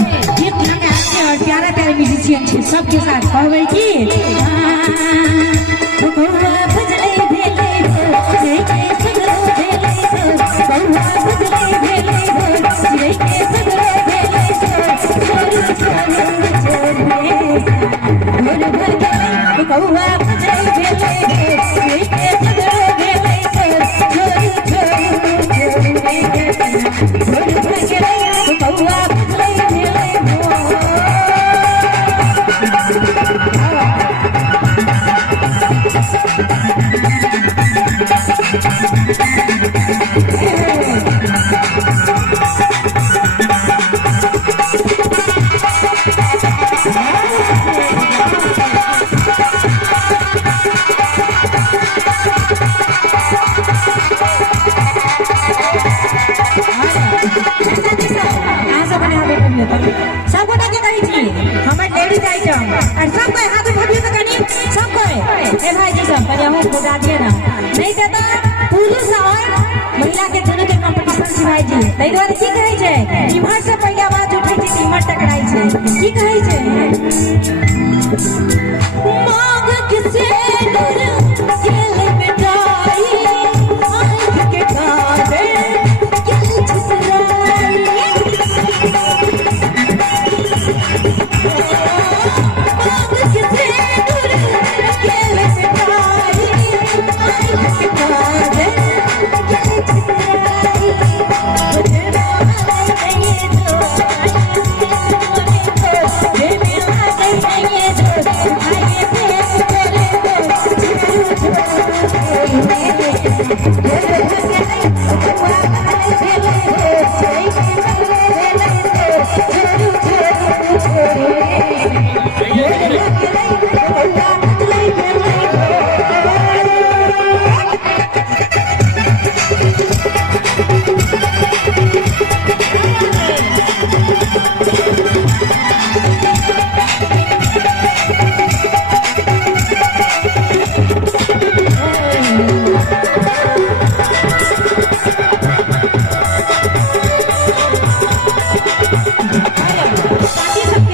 गीत गाने आते और प्यारा प्यारे म्यूजिशियन छे सबके साथ कहबै की बउआ भजले भेले जय के सगरो भेले बउआ भजले भेले जय के सगरो भेले छोड़ भर गेले बउआ भजले भेले जय के सगरो भेले छोड़ भर गेले बउआ भजले भेले सबको ना के कही छी हमर लेडीज आइटम और सब कोई हाथ उठाबियो त कनी सब कोई ए भाई जी सब पहले हम बुझा दिए ना नहीं त पुरुष और महिला के दोनों के कंपटीशन छी भाई जी तै द्वारा की कहै छै इमहर से पहले आवाज उठै छै इमहर टकराई छै की कहै छै